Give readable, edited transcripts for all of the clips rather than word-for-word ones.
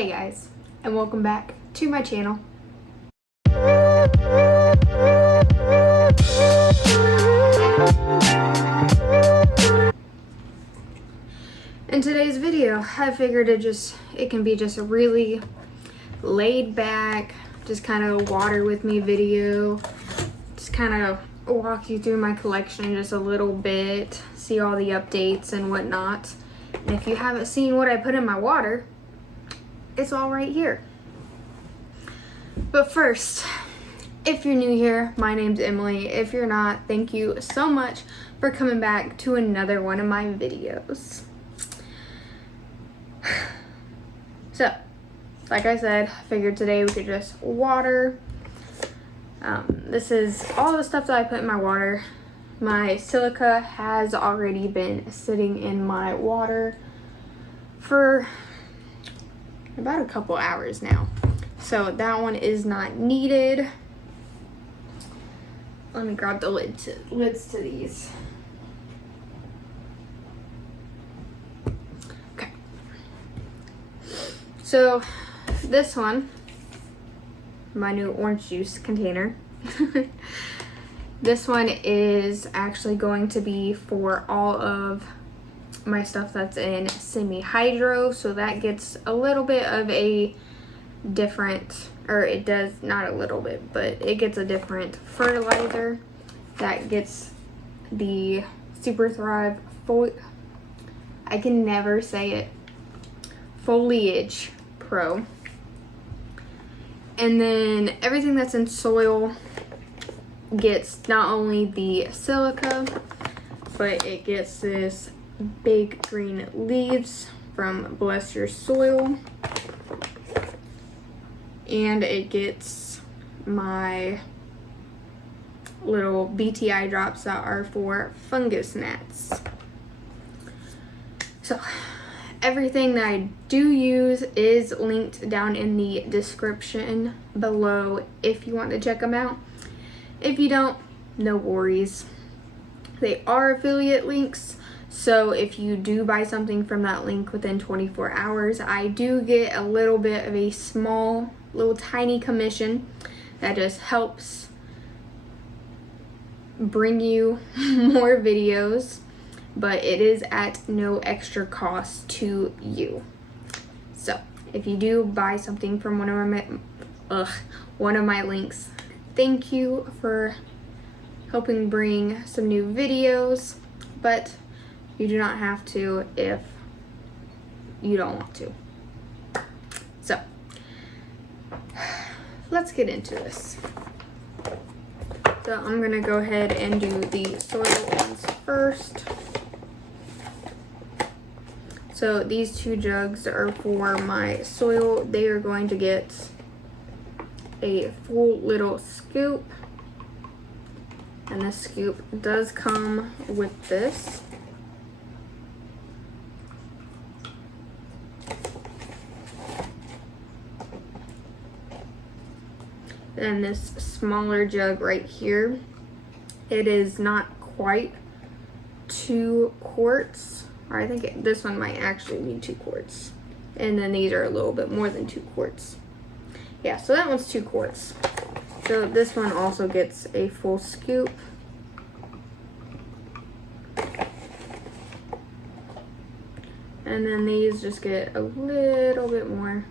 Hey guys, and welcome back to my channel. In today's video, I figured it can be just a really laid back, just kind of water with me video. Just kind of walk you through my collection just a little bit, see all the updates and whatnot. And if you haven't seen what I put in my water, it's all right here. But first, if you're new here, my name's Emily. If you're not, thank you so much for coming back to another one of my videos. So, like I said, I figured today we could just water. This is all the stuff that I put in my water. My silica has already been sitting in my water for about a couple hours now. So that one is not needed. Let me grab the lids to these. Okay. So this one, my new orange juice container. This one is actually going to be for all of my stuff that's in semi-hydro, so that gets a little bit of a different, or it does, not a little bit, but it gets a different fertilizer that gets the Super Thrive I can never say it, Foliage Pro. And then everything that's in soil gets not only the silica, but it gets this big green leaves from Bless Your Soil. And it gets my little BTI drops that are for fungus gnats. So everything that I do use is linked down in the description below if you want to check them out. If you don't, no worries. They are affiliate links, so if you do buy something from that link within 24 hours, I do get a little bit of a small, little tiny commission that just helps bring you more videos, but it is at no extra cost to you. So if you do buy something from one of my links, thank you for helping bring some new videos, but you do not have to if you don't want to. So let's get into this. So I'm gonna go ahead and do the soil ones first. So these two jugs are for my soil. They are going to get a full little scoop, and the scoop does come with this. And this smaller jug right here, it is not quite 2 quarts, or I think this one might actually be 2 quarts, and then these are a little bit more than 2 quarts. Yeah, so that one's 2 quarts. So this one also gets a full scoop. And then these just get a little bit more,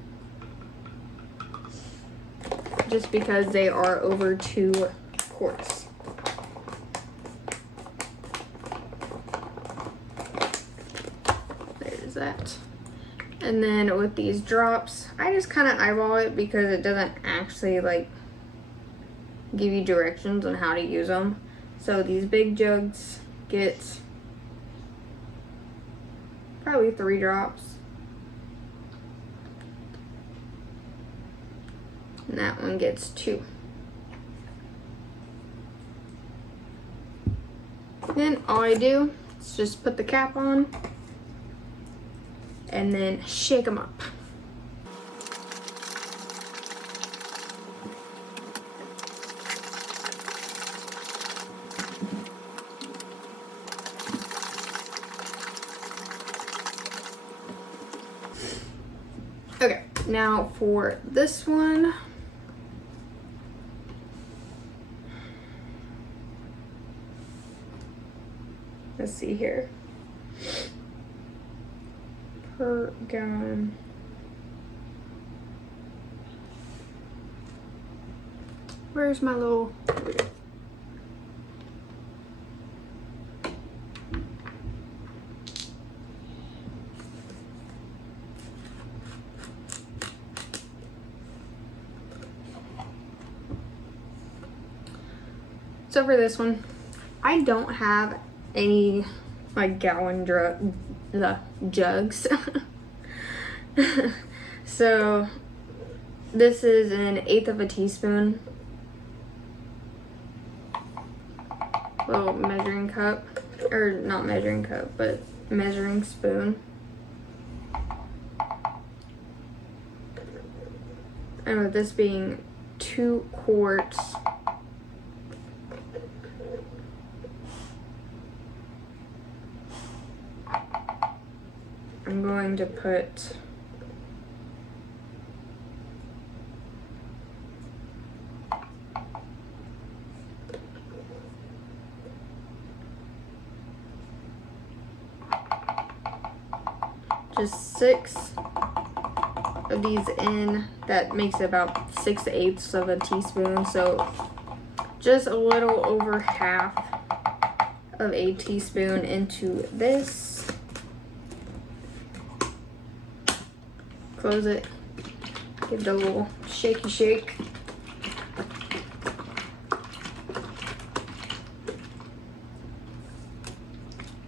just because they are over 2 quarts. There's that. And then with these drops, I just kind of eyeball it because it doesn't actually like give you directions on how to use them. So these big jugs get probably 3 drops. And that one gets 2. Then all I do is just put the cap on and then shake them up. Now for this one, let's see here, per gallon. Where's my little, so for this one, I don't have any like gallon jugs. So this is 1/8 of a teaspoon. Little measuring cup, or not measuring cup, but measuring spoon. And with this being 2 quarts, I'm going to put just 6 of these in. That makes about 6/8 of a teaspoon, so just a little over half of a teaspoon into this. Close it, give it a little shaky shake.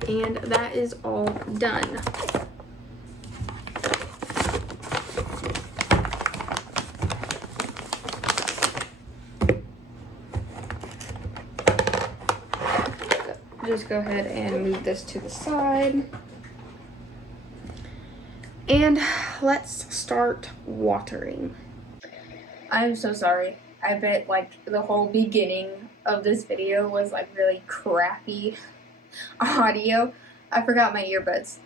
And that is all done. Just go ahead and move this to the side. And let's start watering. I'm so sorry. I bet like the whole beginning of this video was like really crappy audio. I forgot my earbuds.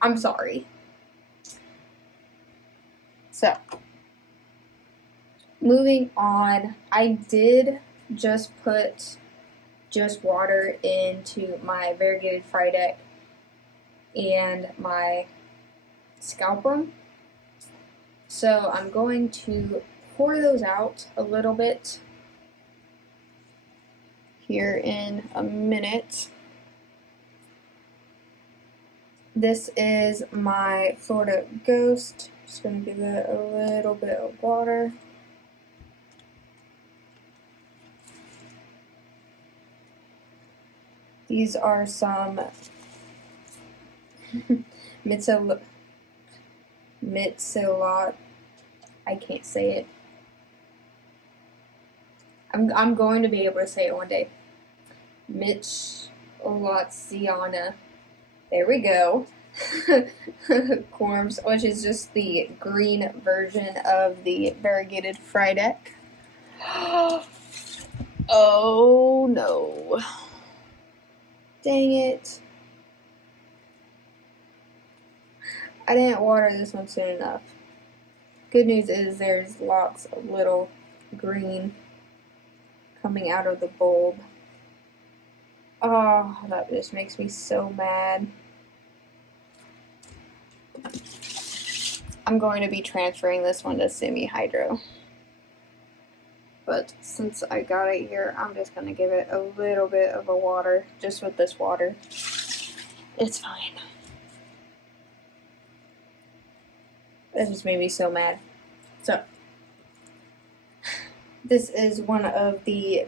I'm sorry. So, moving on, I did just put water into my variegated fry deck and my scalpel. So I'm going to pour those out a little bit here in a minute. This is my Florida Ghost. Just going to give it a little bit of water. These are some Mitsilot. I can't say it. I'm going to be able to say it one day. Mitsilotziana. There we go. Corms, which is just the green version of the variegated fry deck. Oh no. Dang it. I didn't water this one soon enough. Good news is there's lots of little green coming out of the bulb. Oh, that just makes me so mad. I'm going to be transferring this one to semi-hydro. But since I got it here, I'm just going to give it a little bit of a water, just with this water. It's fine. That just made me so mad. So, this is one of the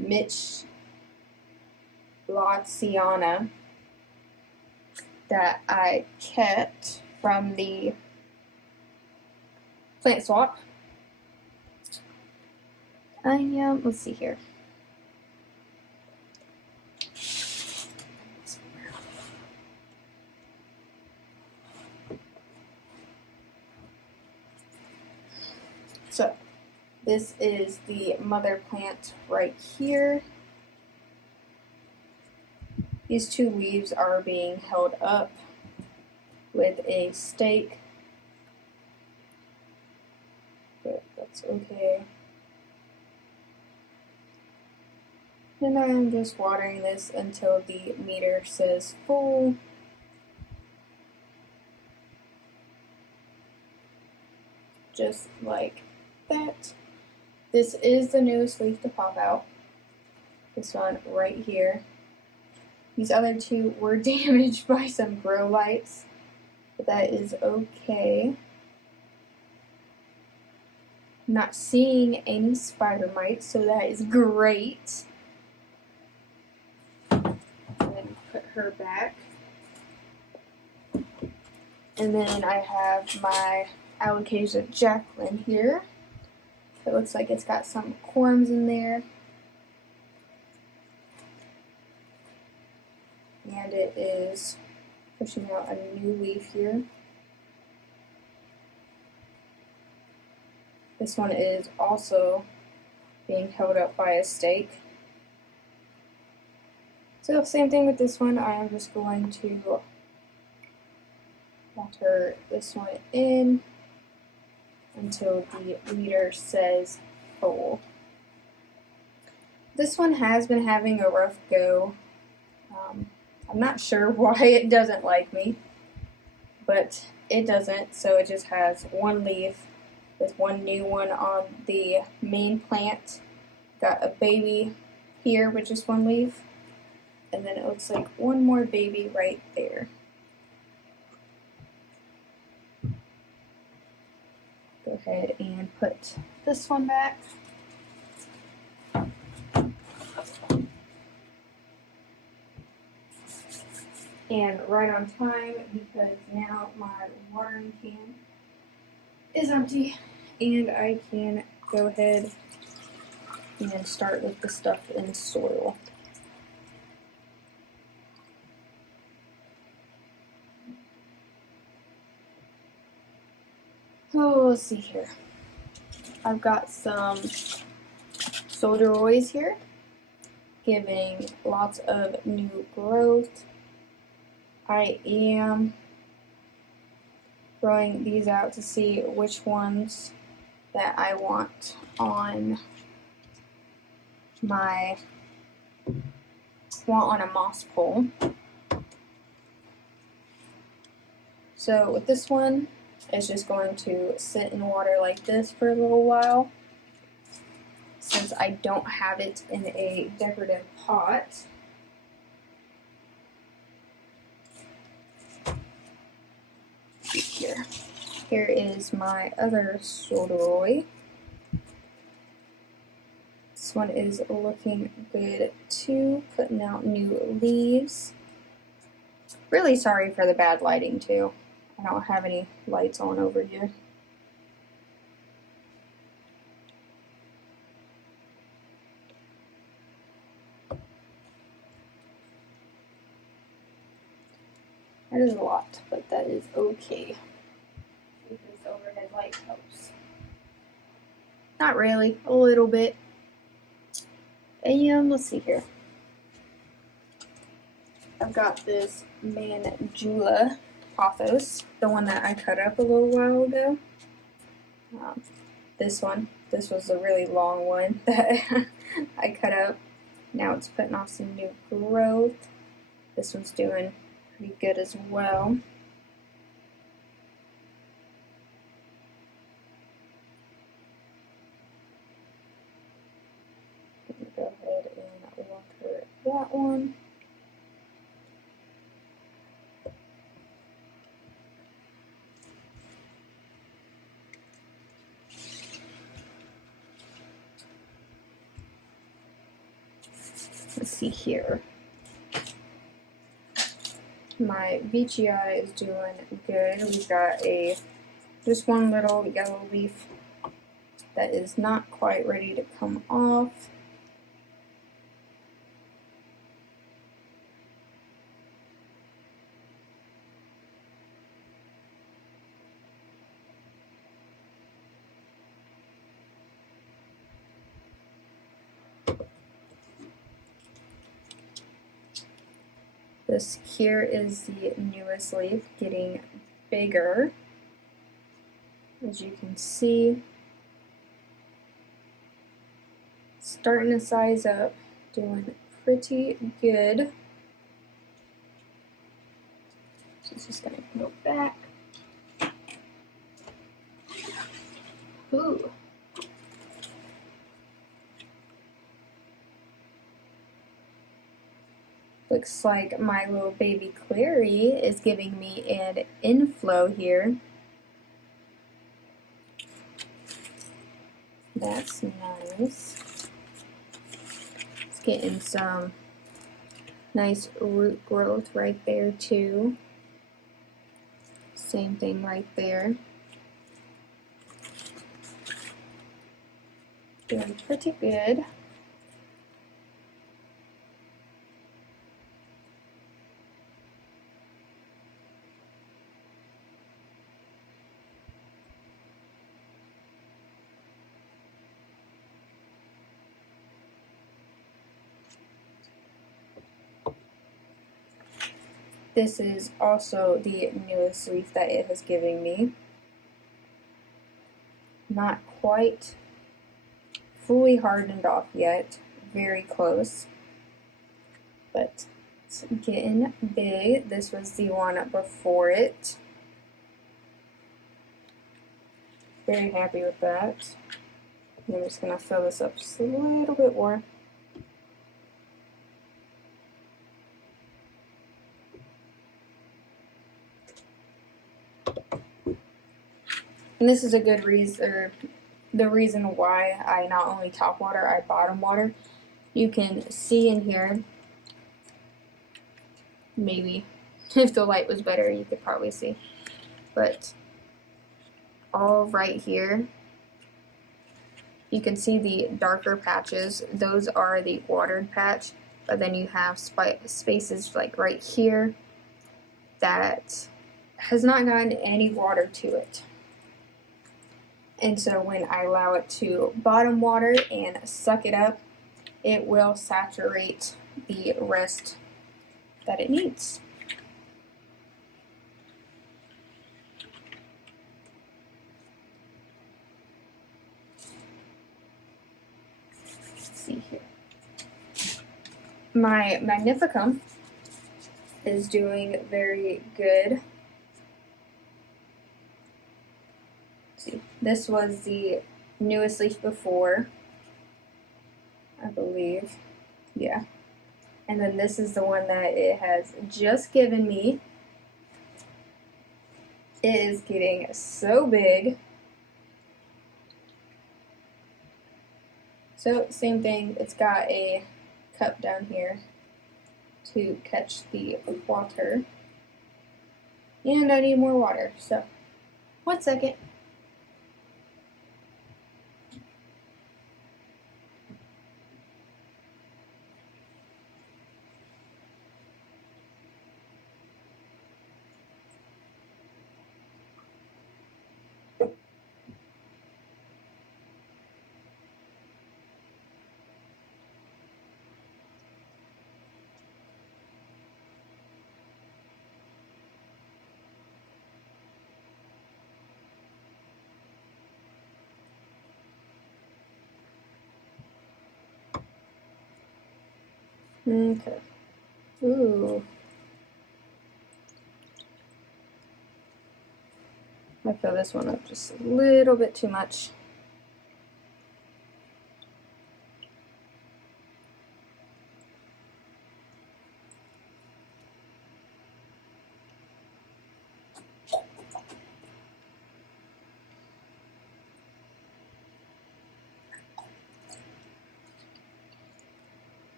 Mitchellotziana that I kept from the plant swap. Let's see here. So, this is the mother plant right here. These two leaves are being held up with a stake, but that's okay. And I'm just watering this until the meter says full. Just like that. This is the newest leaf to pop out. This one right here. These other two were damaged by some grow lights, but that is okay. I'm not seeing any spider mites, so that is great. And then put her back. And then I have my Alocasia Jacqueline here. It looks like it's got some corms in there. And it is pushing out a new leaf here. This one is also being held up by a stake. So same thing with this one. I am just going to water this one in until the meter says full. This one has been having a rough go. I'm not sure why it doesn't like me, but it doesn't, so it just has one leaf with one new one on the main plant. Got a baby here with just one leaf, and then it looks like one more baby right there. Go ahead and put this one back. And right on time, because now my watering can is empty and I can go ahead and start with the stuff in soil. Oh, let's see here. I've got some solderoids here, giving lots of new growth. I am throwing these out to see which ones that I want on a moss pole. So with this one, it's just going to sit in water like this for a little while, since I don't have it in a decorative pot. Here is my other solderoid. This one is looking good too, putting out new leaves. Really sorry for the bad lighting too. I don't have any lights on over here. That is a lot, but that is okay. This overhead light helps. Not really, a little bit. And let's see here. I've got this Manjula pothos, the one that I cut up a little while ago. This was a really long one that I cut up. Now it's putting off some new growth. This one's doing pretty good as well. Go ahead and water that one. Let's see here. My VGI is doing good. We've got just one little yellow leaf that is not quite ready to come off. This here is the newest leaf getting bigger, as you can see. Starting to size up, doing pretty good. So it's just gonna go back. Ooh. Looks like my little baby Clary is giving me an inflow here. That's nice. It's getting some nice root growth right there too. Same thing right there. Doing pretty good. This is also the newest leaf that it has given me. Not quite fully hardened off yet, very close, but it's getting big. This was the one before it. Very happy with that. And I'm just going to fill this up just a little bit more. And this is a good reason, or the reason why I not only top water, I bottom water. You can see in here, maybe if the light was better you could probably see, but all right here you can see the darker patches. Those are the watered patch, but then you have spaces like right here that has not gotten any water to it. And so when I allow it to bottom water and suck it up, it will saturate the rest that it needs. Let's see here. My Magnificum is doing very good. See, this was the newest leaf before, I believe. Yeah. And then this is the one that it has just given me. It is getting so big. So same thing, it's got a cup down here to catch the water. And I need more water, so 1 second. Okay. Ooh. I fill this one up just a little bit too much.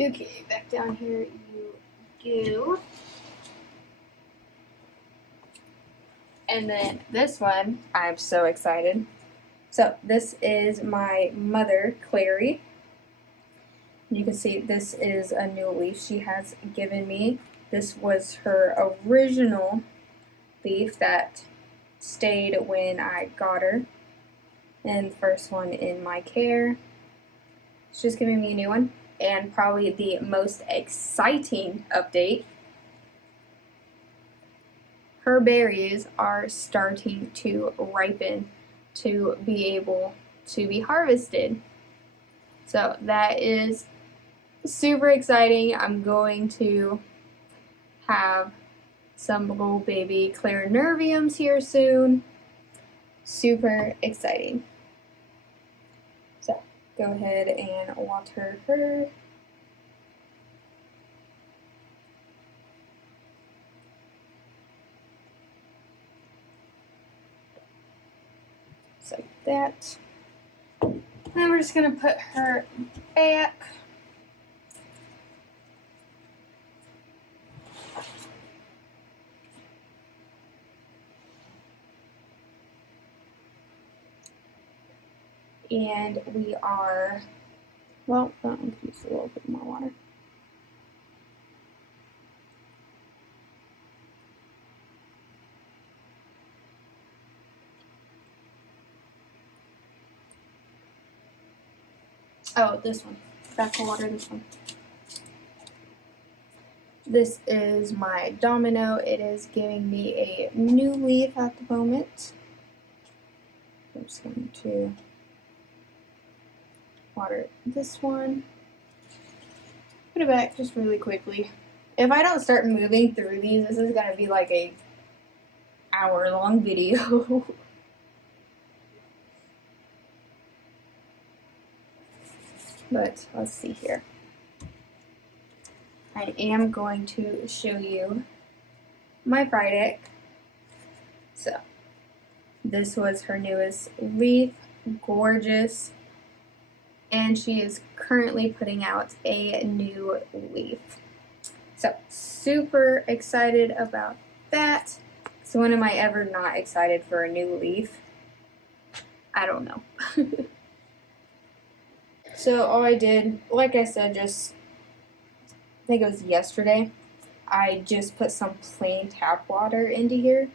Okay, back down here you go. And then this one, I'm so excited. So this is my mother, Clary. You can see this is a new leaf she has given me. This was her original leaf that stayed when I got her. And the first one in my care. She's giving me a new one. and probably the most exciting update, her berries are starting to ripen to be able to be harvested. So that is super exciting. I'm going to have some little baby clarinerviums here soon. Super exciting. So go ahead and water her. Like that. And then we're just gonna put her back. And we are, well, that one can use a little bit more water. Oh, this one. Back to water this one. This is my domino. It is giving me a new leaf at the moment. I'm just going to water this one. Put it back just really quickly. If I don't start moving through these, this is going to be like a hour-long video. But let's see here. I am going to show you my fry deck. So, this was her newest leaf. Gorgeous. And she is currently putting out a new leaf. So, super excited about that. So, when am I ever not excited for a new leaf? I don't know. So all I did, like I said, I think it was yesterday, I just put some plain tap water into here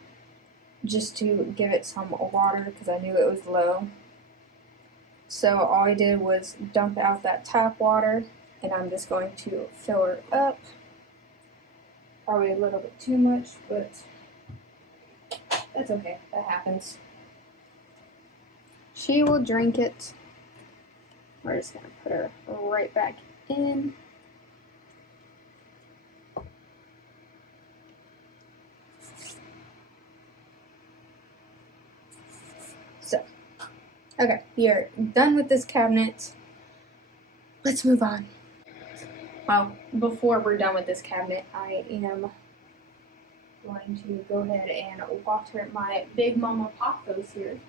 just to give it some water because I knew it was low. So all I did was dump out that tap water, and I'm just going to fill her up. Probably a little bit too much, but that's okay, that happens. She will drink it. We're just going to put her right back in. So, okay, you're done with this cabinet. Let's move on. Well, before we're done with this cabinet, I am going to go ahead and water my Big Mama pothos here.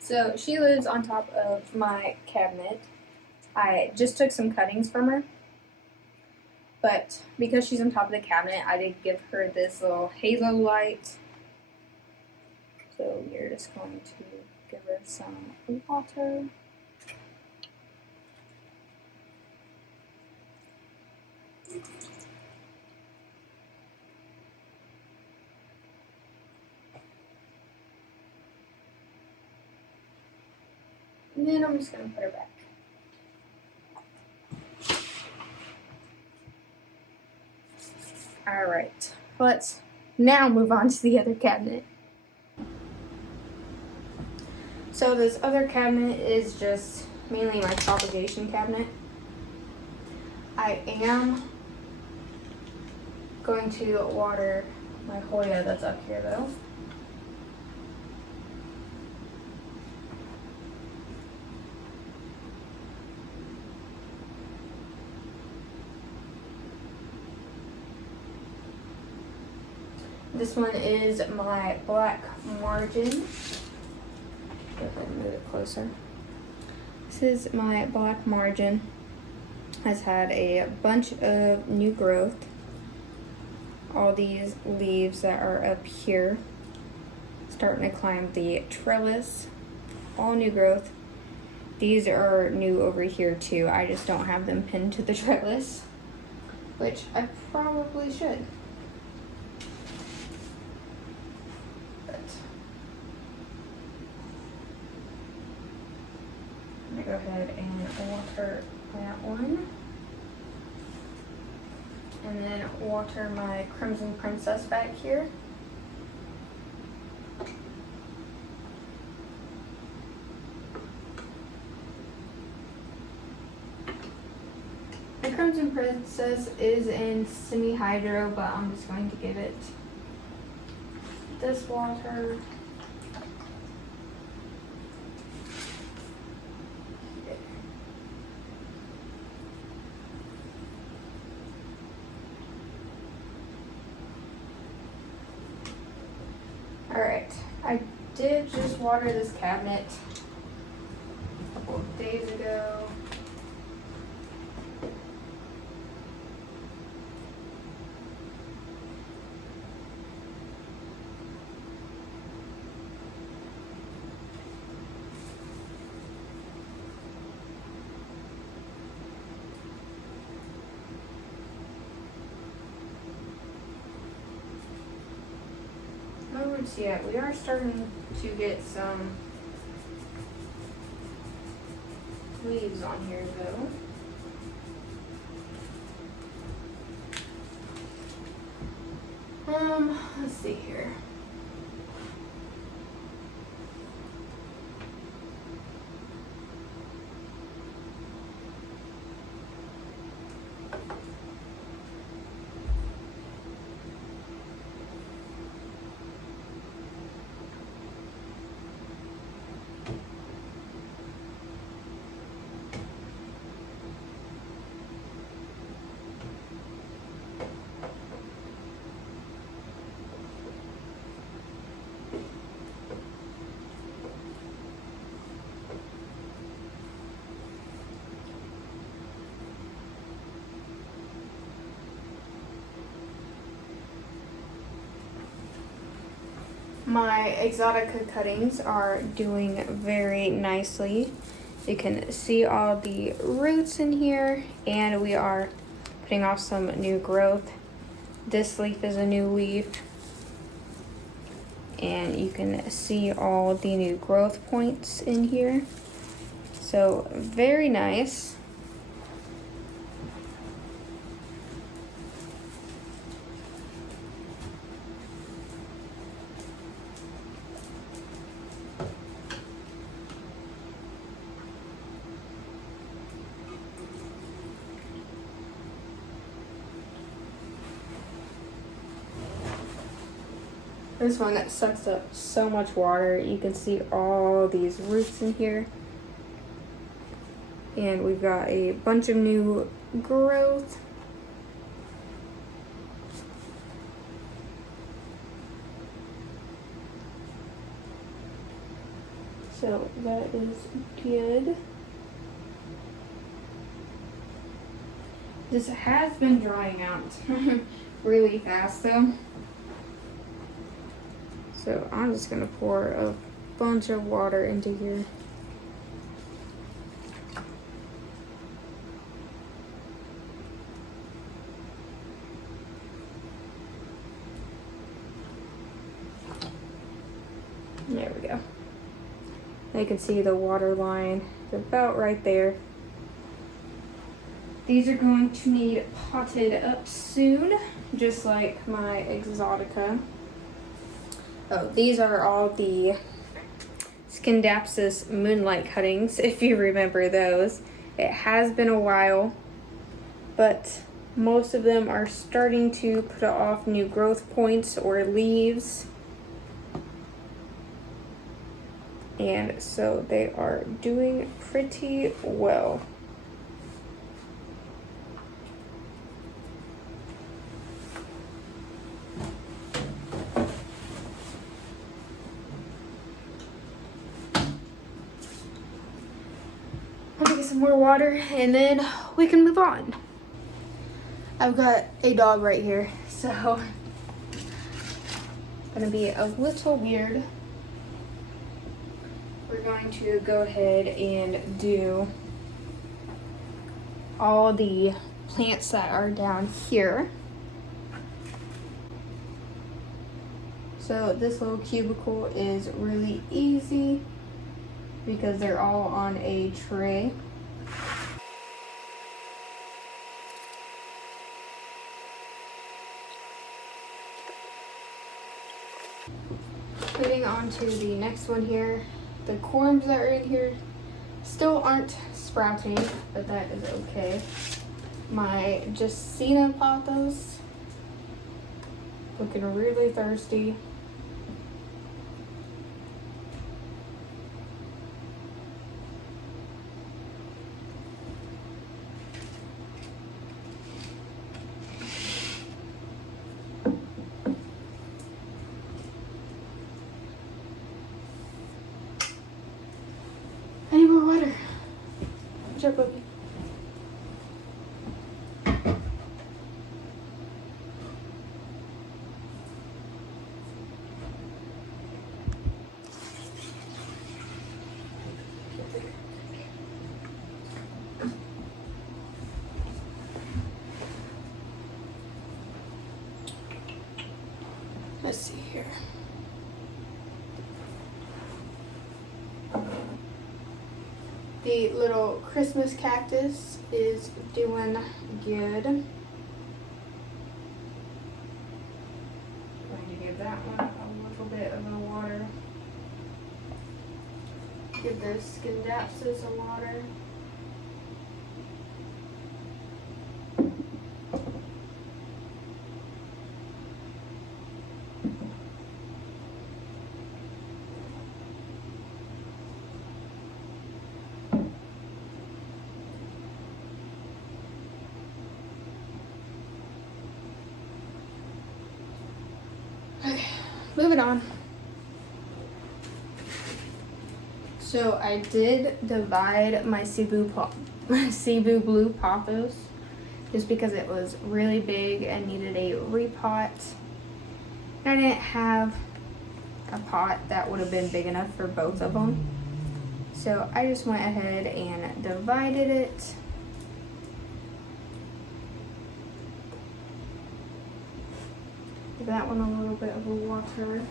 So she lives on top of my cabinet. I just took some cuttings from her, but because she's on top of the cabinet, I did give her this little halo light. So you're just going to give her some water. And then I'm just going to put her back. Alright, let's now move on to the other cabinet. So this other cabinet is just mainly my propagation cabinet. I am going to water my Hoya that's up here though. This one is my black margin. Go ahead and move it closer. This is my black margin. Has had a bunch of new growth. All these leaves that are up here starting to climb the trellis. All new growth. These are new over here too. I just don't have them pinned to the trellis, which I probably should. ahead and water that one. And then water my Crimson Princess back here. The Crimson Princess is in semi-hydro, but I'm just going to give it this water. Alright, I did just water this cabinet a couple of days ago. Yeah, we are starting to get some leaves on here though. Let's see here. My Exotica cuttings are doing very nicely. You can see all the roots in here, and we are putting off some new growth. This leaf is a new leaf, and you can see all the new growth points in here. So very nice. This one that sucks up so much water. You can see all these roots in here. And we've got a bunch of new growth. So that is good. This has been drying out really fast though. So I'm just gonna pour a bunch of water into here. There we go. Now you can see the water line is about right there. These are going to need potted up soon, just like my Exotica. Oh, these are all the Scindapsus Moonlight cuttings, if you remember those. It has been a while, but most of them are starting to put off new growth points or leaves. And so they are doing pretty well. I'll get some more water and then we can move on. I've got a dog right here, so it's gonna be a little weird. We're going to go ahead and do all the plants that are down here. So this little cubicle is really easy. because they're all on a tray. Moving on to the next one here. The corms that are in here still aren't sprouting, but that is okay. My Justina pothos looking really thirsty. I need more water. Good job, Bobby. Let's see here. The little Christmas cactus is doing good. I'm going to give that one a little bit of a water. Give the scindapsus a water. Okay, moving on. So I did divide my Cebu Blue pothos just because it was really big and needed a repot. And I didn't have a pot that would have been big enough for both of them. So I just went ahead and divided it. Give that one a little bit of a water.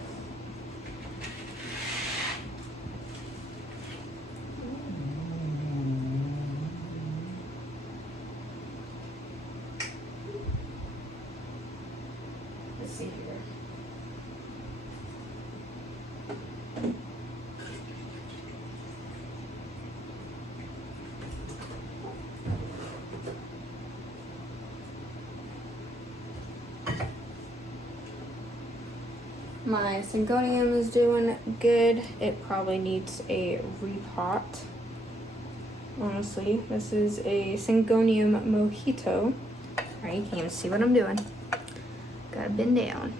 Let's see here. My syngonium is doing good. It probably needs a repot. Honestly, this is a syngonium mojito. Alright, you can't even see what I'm doing. Gotta bend down.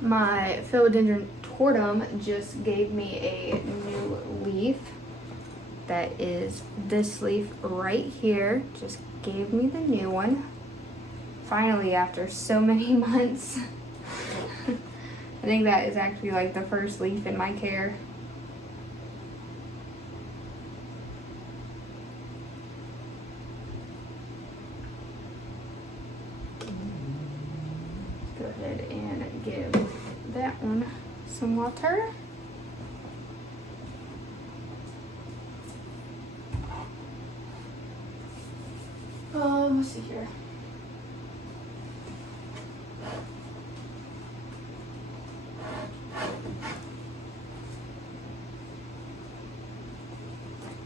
My philodendron tortum just gave me a new leaf. That is this leaf right here. Just gave me the new one. Finally, after so many months. I think that is actually like the first leaf in my care. Go ahead and give that one some water. Let's see here.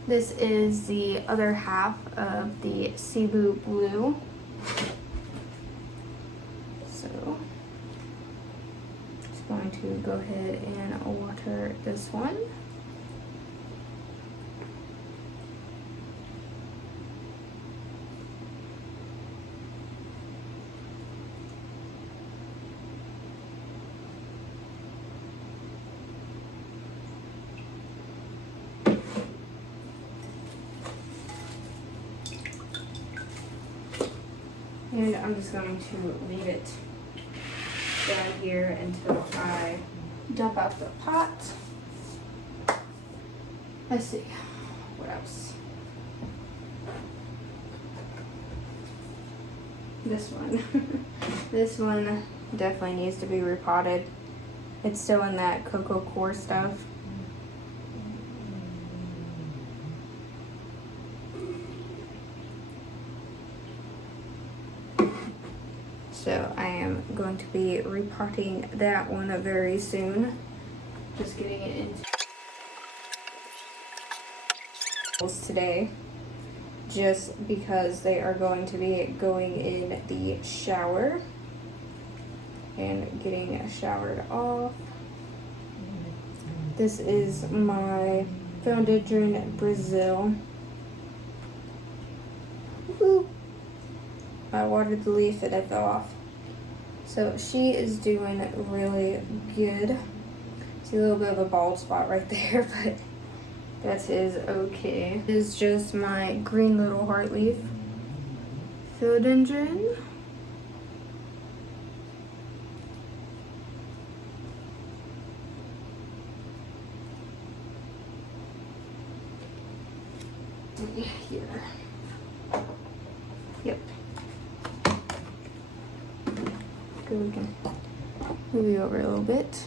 This is the other half of the Cebu Blue. So just going to go ahead and water this one. And I'm just going to leave it down here until I dump out the pot. Let's see, what else? this one. This one definitely needs to be repotted. It's still in that cocoa core stuff. So I am going to be repotting that one very soon. Just getting it into today, just because they are going to be going in the shower and getting showered off. This is my Philodendron Brazil. Woo-hoo. I watered the leaf and it fell off. So she is doing really good. See a little bit of a bald spot right there, but that is okay. This is just my green little heartleaf philodendron. Here. Yep. We can move you over a little bit.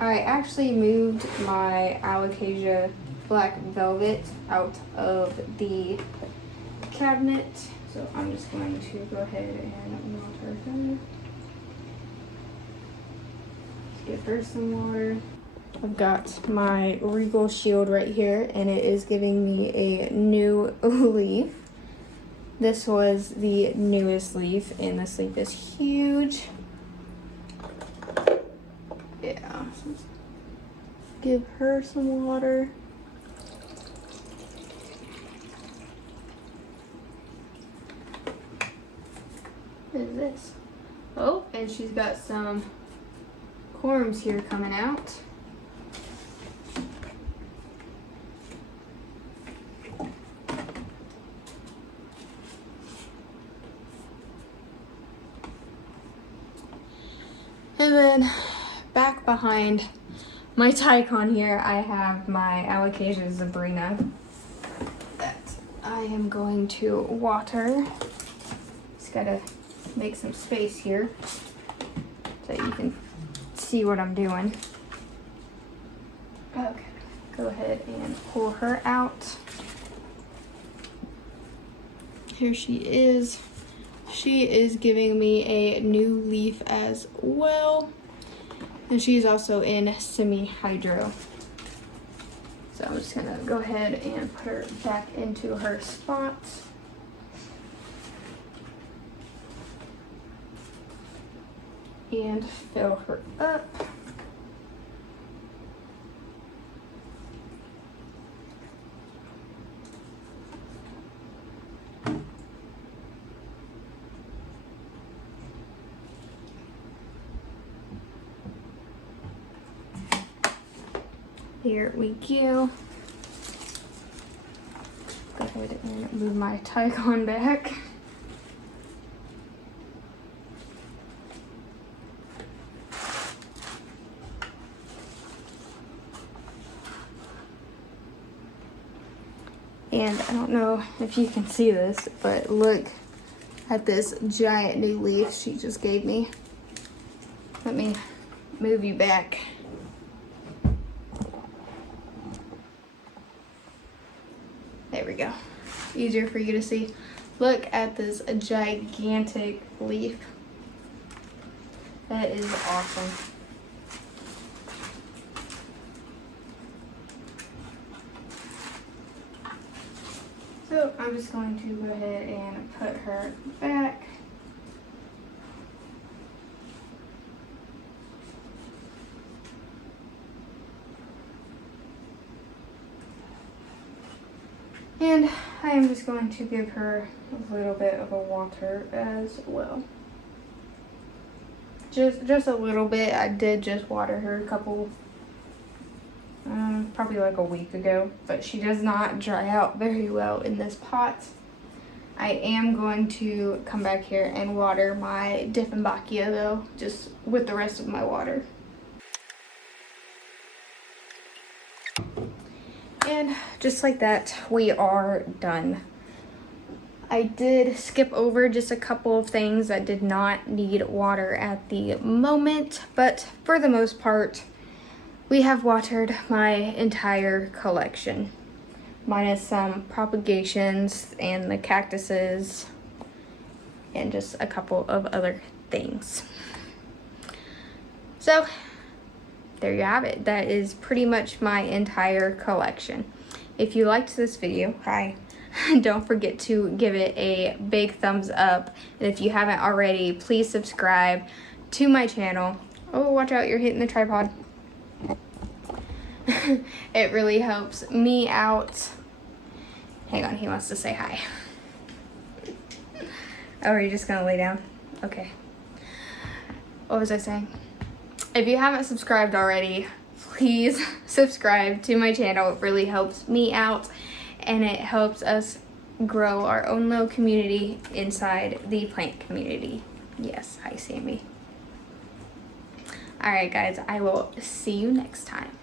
I actually moved my Alocasia Black Velvet out of the cabinet, so I'm just going to go ahead and water her. Give her some water. I've got my Regal Shield right here, and it is giving me a new leaf. This was the newest leaf, and this leaf is huge. Yeah, give her some water. What is this? Oh, and she's got some corms here coming out. And then back behind my Tycon here, I have my Alocasia Zebrina that I am going to water. Just gotta make some space here so you can see what I'm doing. Okay, go ahead and pull her out. Here she is. She is giving me a new leaf as well. And she's also in semi-hydro. So I'm just gonna go ahead and put her back into her spot. And fill her up. Here we go. Go ahead and move my Tycon back. And I don't know if you can see this, but look at this giant new leaf she just gave me. Let me move you back. There we go. Easier for you to see. Look at this gigantic leaf. That is awesome. So I'm just going to go ahead and put her back. And I am just going to give her a little bit of a water as well. Just a little bit. I did just water her a couple, probably like a week ago, but she does not dry out very well in this pot. I am going to come back here and water my Dieffenbachia though, just with the rest of my water. And just like that, we are done. I did skip over just a couple of things that did not need water at the moment, but for the most part, we have watered my entire collection, minus some propagations and the cactuses and just a couple of other things. So there you have it. That is pretty much my entire collection. If you liked this video, don't forget to give it a big thumbs up. And if you haven't already, please subscribe to my channel. Oh, watch out, you're hitting the tripod. It really helps me out. Hang on, he wants to say hi. Oh, are you just gonna lay down? Okay. What was I saying? If you haven't subscribed already, please subscribe to my channel. It really helps me out, and it helps us grow our own little community inside the plant community. Yes, hi Sammy. Alright guys, I will see you next time.